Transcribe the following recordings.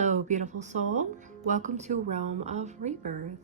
Hello, beautiful soul. Welcome to Realm of Rebirth.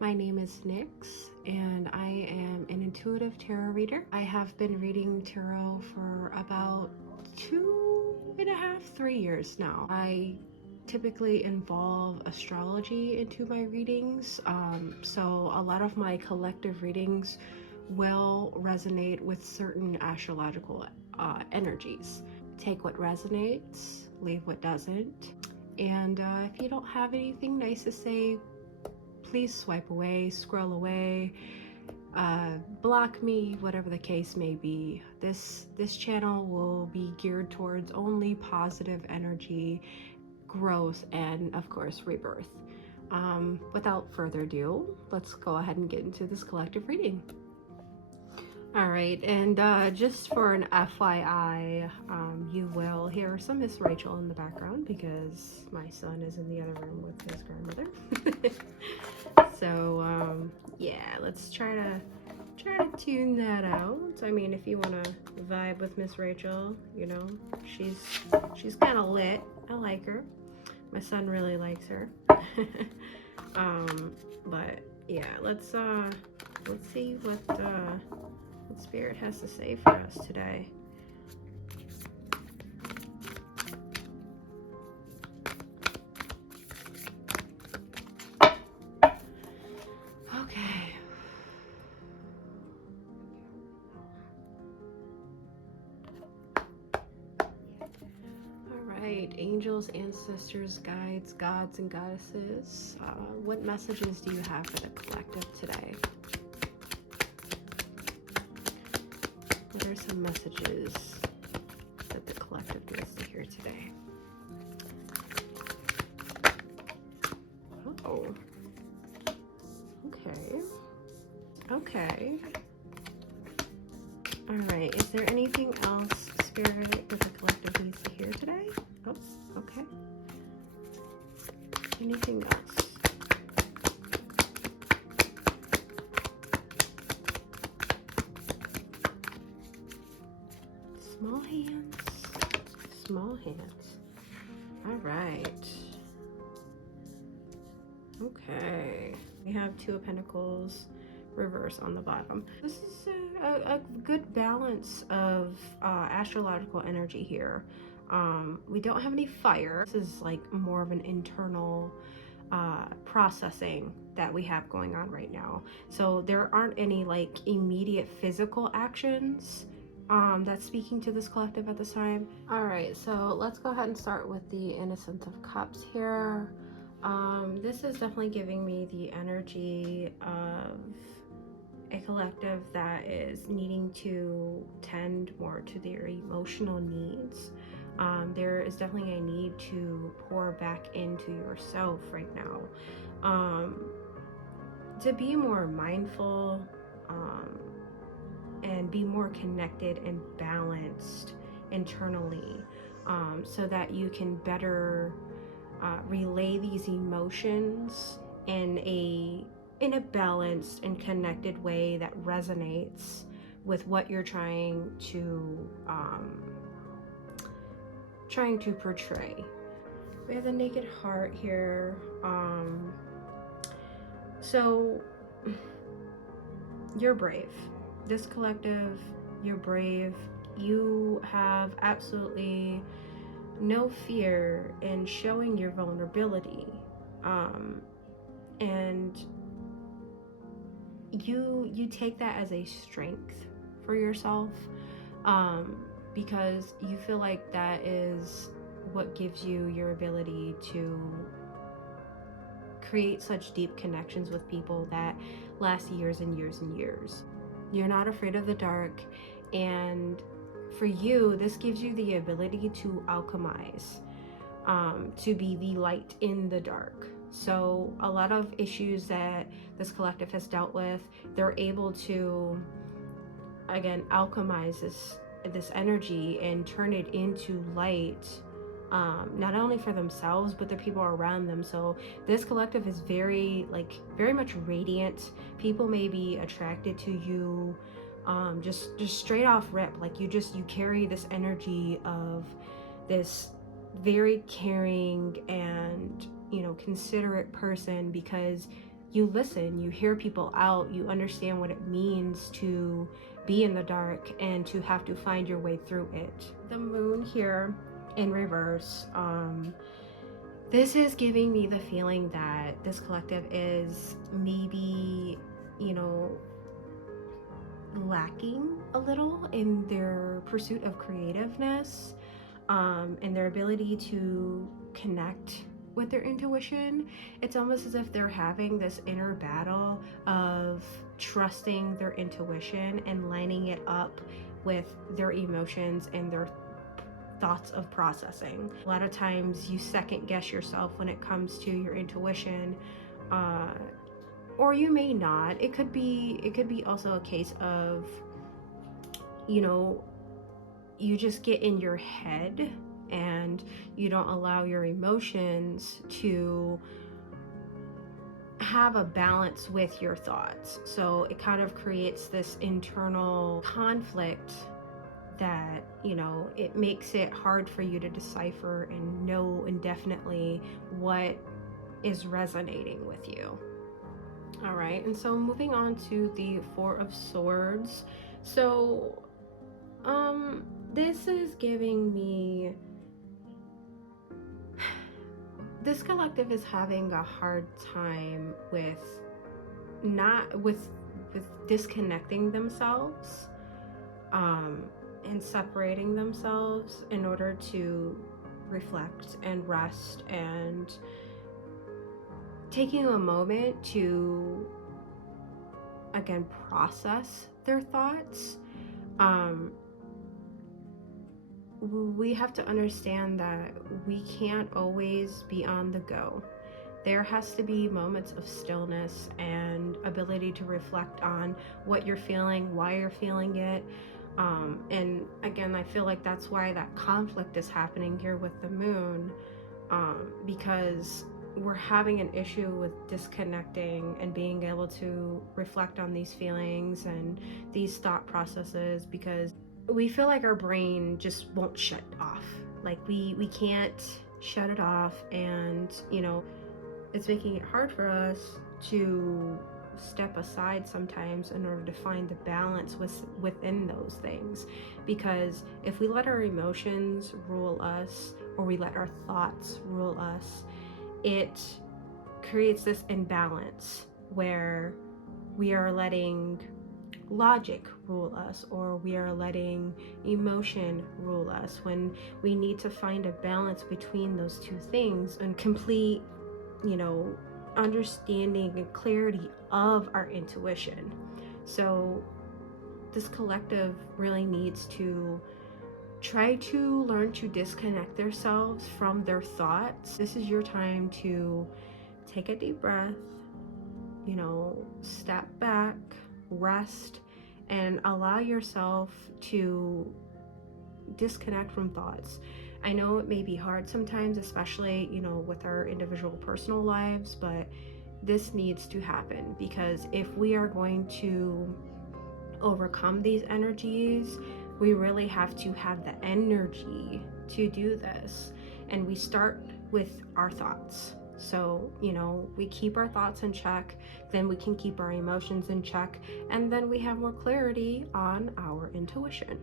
My name is Nyx, and I am an intuitive tarot reader. I have been reading tarot for about 2.5, 3 years now. I typically involve astrology into my readings, so a lot of my collective readings will resonate with certain astrological energies. Take what resonates, leave what doesn't. And if you don't have anything nice to say, please swipe away, scroll away, block me, whatever the case may be. This channel will be geared towards only positive energy, growth, and of course rebirth. Without further ado, let's go ahead and get into this collective reading. All right, and just for an FYI, you will hear some Miss Rachel in the background because my son is in the other room with his grandmother. So yeah, let's try to tune that out. I mean, if you want to vibe with Miss Rachel, you know, she's kind of lit. I like her. My son really likes her. But yeah, let's see what Spirit has to say for us today. Okay. Alright, angels, ancestors, guides, gods, and goddesses. What messages do you have for the collective today? What are some messages that the collective needs to hear today? Oh. Okay. Okay. Alright, is there anything else, Spirit, that the collective needs to hear today? Oh, okay. Anything else? Small hands. Small hands. Alright. Okay. We have Two of Pentacles reverse on the bottom. This is a good balance of astrological energy here. We don't have any fire. This is like more of an internal processing that we have going on right now. So there aren't any like immediate physical actions that's speaking to this collective at this time. All right, so let's go ahead and start with the Innocent of Cups here. This is definitely giving me the energy of a collective that is needing to tend more to their emotional needs. There is definitely a need to pour back into yourself right now, to be more mindful and be more connected and balanced internally, so that you can better relay these emotions in a balanced and connected way that resonates with what you're trying to portray. We have the Naked Heart here. So you're brave. This collective, you're brave. You have absolutely no fear in showing your vulnerability, and you take that as a strength for yourself, because you feel like that is what gives you your ability to create such deep connections with people that last years and years and years. You're not afraid of the dark, and for you, this gives you the ability to alchemize, to be the light in the dark. So a lot of issues that this collective has dealt with, they're able to, again, alchemize this energy and turn it into light, not only for themselves but the people around them. So this collective is very much radiant. People may be attracted to you, just straight off rip. Like you carry this energy of this very caring and considerate person because you listen, you hear people out, you understand what it means to be in the dark and to have to find your way through it. The moon here in reverse, this is giving me the feeling that this collective is maybe, you know, lacking a little in their pursuit of creativeness, and their ability to connect with their intuition. It's almost as if they're having this inner battle of trusting their intuition and lining it up with their emotions and their thoughts of processing. A lot of times you second guess yourself when it comes to your intuition, or you may not. It could be also a case of, you know, you just get in your head and you don't allow your emotions to have a balance with your thoughts. So it kind of creates this internal conflict that, you know, it makes it hard for you to decipher and know indefinitely what is resonating with you. All right, and so moving on to the Four of Swords. So this is giving me, this collective is having a hard time with disconnecting themselves, and separating themselves in order to reflect and rest, and taking a moment to again process their thoughts. We have to understand that we can't always be on the go. There has to be moments of stillness and ability to reflect on what you're feeling, why you're feeling it. And again, I feel like that's why that conflict is happening here with the moon, because we're having an issue with disconnecting and being able to reflect on these feelings and these thought processes, because we feel like our brain just won't shut off. Like we can't shut it off, and you know, it's making it hard for us to step aside sometimes in order to find the balance within those things. Because if we let our emotions rule us, or we let our thoughts rule us, it creates this imbalance where we are letting logic rule us, or we are letting emotion rule us, when we need to find a balance between those two things and complete, you know, understanding and clarity of our intuition. So this collective really needs to try to learn to disconnect themselves from their thoughts. This is your time to take a deep breath, you know, step back, rest, and allow yourself to disconnect from thoughts. I know it may be hard sometimes, especially, you know, with our individual personal lives, but this needs to happen, because if we are going to overcome these energies, we really have to have the energy to do this. And we start with our thoughts. So, you know, we keep our thoughts in check, then we can keep our emotions in check, and then we have more clarity on our intuition.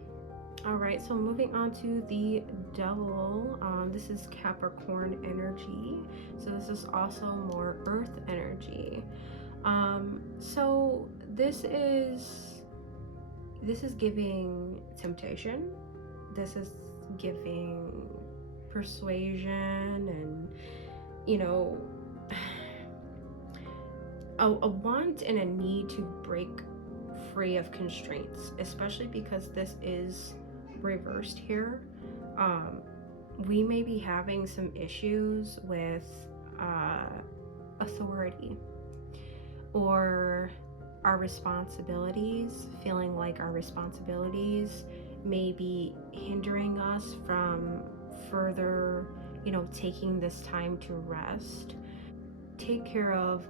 All right, so moving on to the Devil. This is Capricorn energy. So this is also more earth energy. So this is giving temptation. This is giving persuasion, and you know, a want and a need to break free of constraints, especially because this is reversed here. We may be having some issues with authority, or our responsibilities, feeling like our responsibilities may be hindering us from further, you know, taking this time to rest. Take care of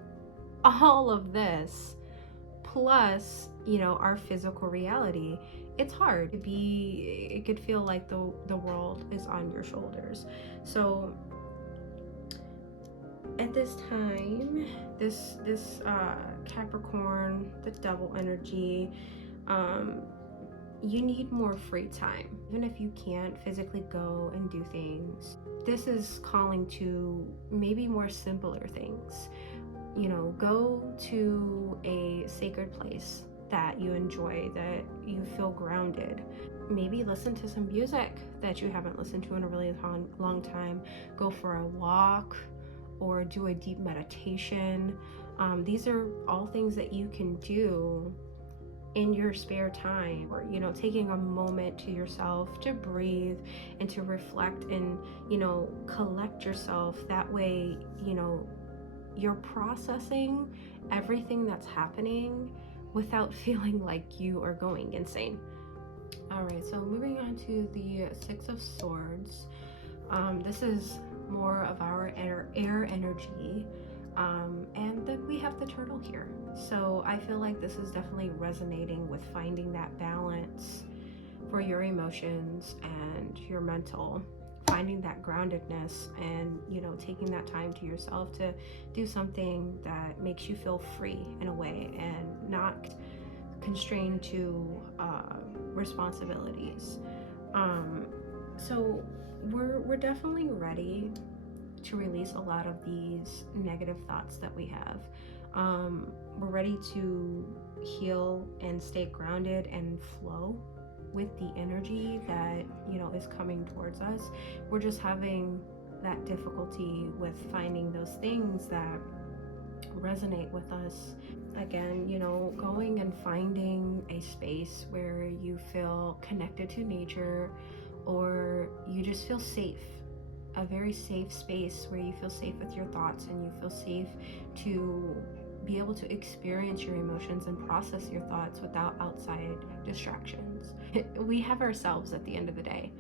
all of this, plus, you know, our physical reality. It's hard to be, it could feel like the world is on your shoulders. So at at this time, this Capricorn, the double energy, you need more free time. Even if you can't physically go and do things, this is calling to maybe more simpler things. You know, go to a sacred place that you enjoy, that you feel grounded. Maybe listen to some music that you haven't listened to in a really long time. Go for a walk or do a deep meditation. These are all things that you can do in your spare time, or, you know, taking a moment to yourself to breathe and to reflect and, you know, collect yourself. That way, you know, you're processing everything that's happening without feeling like you are going insane. All right, so moving on to the Six of Swords. This is more of our air energy. And then we have the turtle here. So I feel like this is definitely resonating with finding that balance for your emotions and your mental, finding that groundedness, and, you know, taking that time to yourself to do something that makes you feel free in a way and not constrained to responsibilities. So we're definitely ready to release a lot of these negative thoughts that we have. We're ready to heal and stay grounded and flow with the energy that, you know, is coming towards us. We're just having that difficulty with finding those things that resonate with us. Again, you know, going and finding a space where you feel connected to nature, or you just feel safe, a very safe space where you feel safe with your thoughts and you feel safe to be able to experience your emotions and process your thoughts without outside distractions. We have ourselves at the end of the day.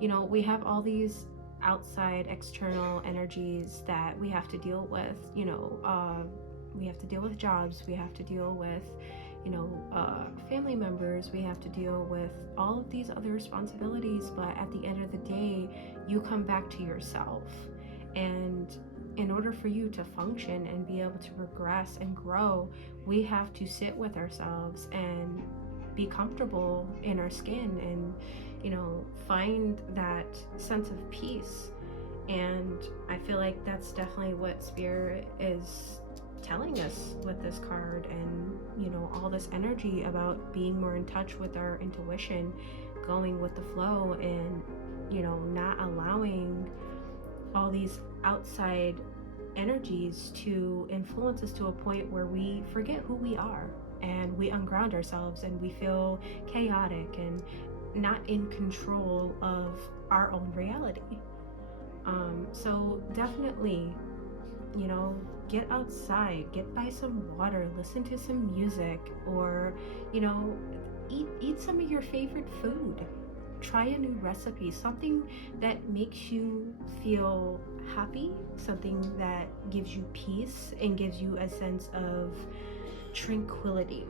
You know, we have all these outside external energies that we have to deal with. You know, we have to deal with jobs, we have to deal with, you know, family members, we have to deal with all of these other responsibilities. But at the end of the day, you come back to yourself. And in order for you to function and be able to progress and grow, we have to sit with ourselves and be comfortable in our skin and, you know, find that sense of peace. And I feel like that's definitely what Spirit is telling us with this card, and, you know, all this energy about being more in touch with our intuition, going with the flow, and, you know, not allowing all these outside energies to influence us to a point where we forget who we are and we unground ourselves and we feel chaotic and not in control of our own reality. So definitely, you know, get outside, get by some water, listen to some music, or, you know, eat some of your favorite food. Try a new recipe, something that makes you feel happy, something that gives you peace and gives you a sense of tranquility.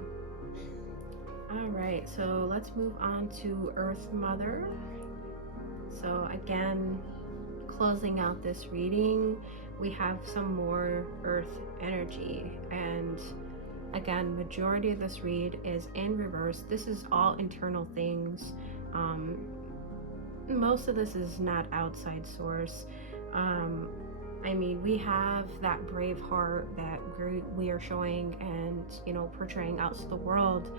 All right, so let's move on to Earth Mother. So again, closing out this reading, we have some more Earth energy. And again, majority of this read is in reverse. This is all internal things. Most of this is not outside source. I mean, we have that brave heart that we are showing and, you know, portraying out to the world,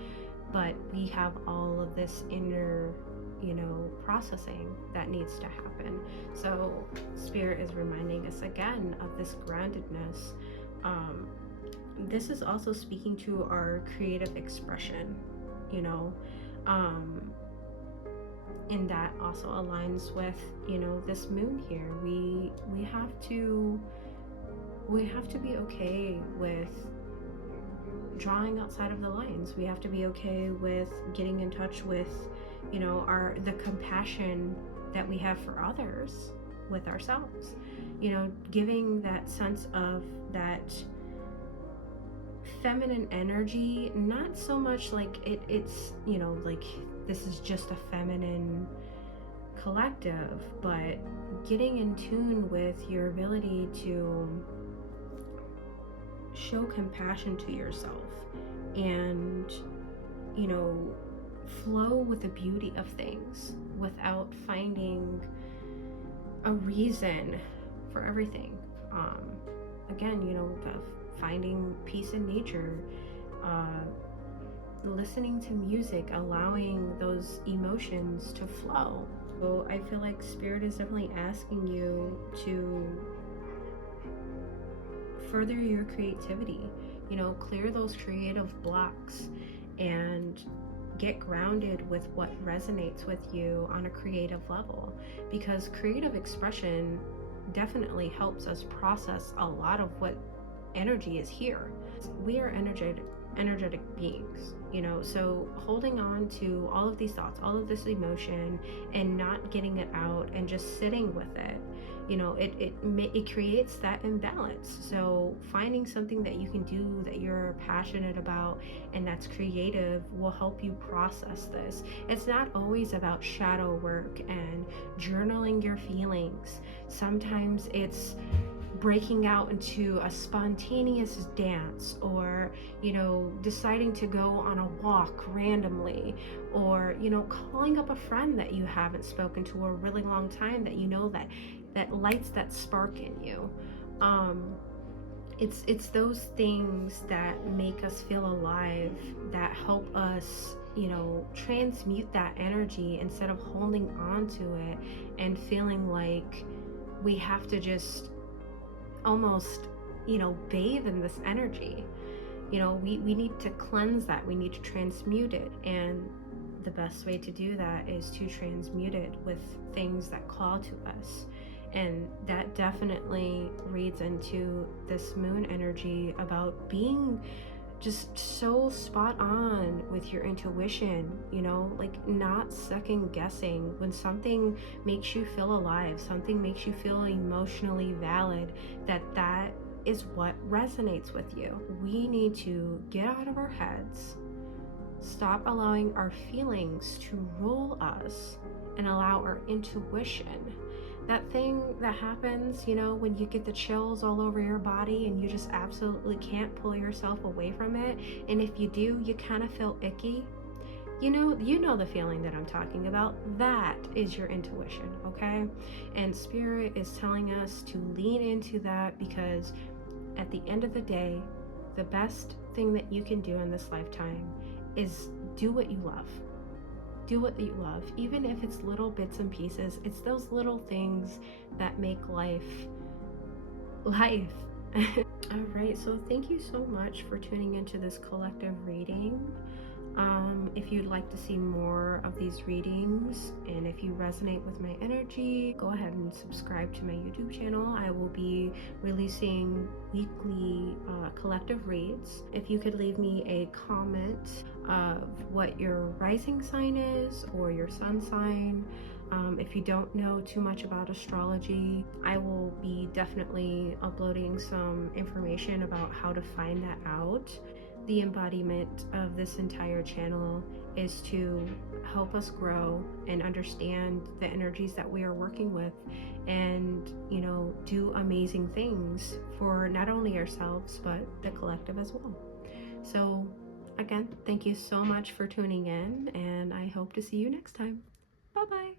but we have all of this inner, you know, processing that needs to happen. So Spirit is reminding us again of this groundedness. This is also speaking to our creative expression, you know, and that also aligns with, you know, this moon here. We have to be okay with drawing outside of the lines. We have to be okay with getting in touch with, you know, the compassion that we have for others with ourselves. You know, giving that sense of that feminine energy, not so much like it's, you know, like this is just a feminine collective, but getting in tune with your ability to show compassion to yourself and, you know, flow with the beauty of things without finding a reason for everything. Um, Again, you know, finding peace in nature, uh, listening to music, allowing those emotions to flow. So I feel like Spirit is definitely asking you to further your creativity, you know, clear those creative blocks and get grounded with what resonates with you on a creative level, because creative expression definitely helps us process a lot of what energy is here. We are energetic beings, you know, so holding on to all of these thoughts, all of this emotion, and not getting it out and just sitting with it, you know, it creates that imbalance. So finding something that you can do that you're passionate about and that's creative will help you process this. It's not always about shadow work and journaling your feelings. Sometimes it's breaking out into a spontaneous dance, or, you know, deciding to go on a walk randomly, or, you know, calling up a friend that you haven't spoken to a really long time, that you know that lights that spark in you. um it's those things that make us feel alive, that help us, you know, transmute that energy instead of holding on to it and feeling like we have to just almost, you know, bathe in this energy. You know, we need to cleanse that, we need to transmute it, and the best way to do that is to transmute it with things that call to us. And that definitely reads into this moon energy about being just so spot on with your intuition, you know, like not second guessing when something makes you feel alive, something makes you feel emotionally valid, that is what resonates with you. We need to get out of our heads, stop allowing our feelings to rule us, and allow our intuition. That thing that happens, you know, when you get the chills all over your body and you just absolutely can't pull yourself away from it. And if you do, you kind of feel icky. You know the feeling that I'm talking about. That is your intuition, okay? And Spirit is telling us to lean into that, because at the end of the day, the best thing that you can do in this lifetime is do what you love. Do what you love, even if it's little bits and pieces. It's those little things that make life life. All right, so thank you so much for tuning into this collective reading. If you'd like to see more of these readings, and if you resonate with my energy, go ahead and subscribe to my YouTube channel. I will be releasing weekly collective reads. If you could leave me a comment of what your rising sign is or your sun sign. If you don't know too much about astrology, I will be definitely uploading some information about how to find that out. The embodiment of this entire channel is to help us grow and understand the energies that we are working with, and, you know, do amazing things for not only ourselves but the collective as well. So again, thank you so much for tuning in, and I hope to see you next time. Bye bye.